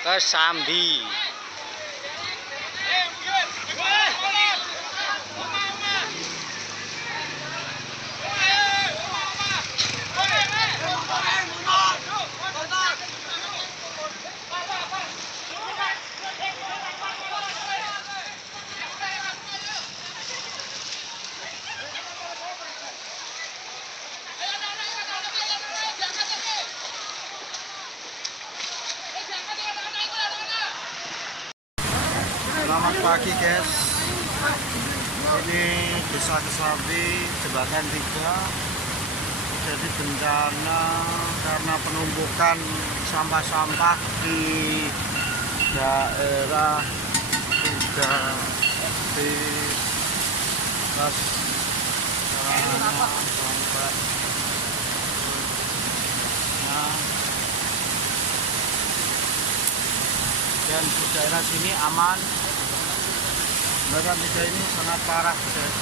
Kesambi. Selamat pagi guys. Ini Desa Kesambi, Jembatan 3. Jadi bencana karena penumpukan sampah-sampah di daerah juga di kas sampai dan di daerah sini aman. Jembatan 3 ini sangat parah guys.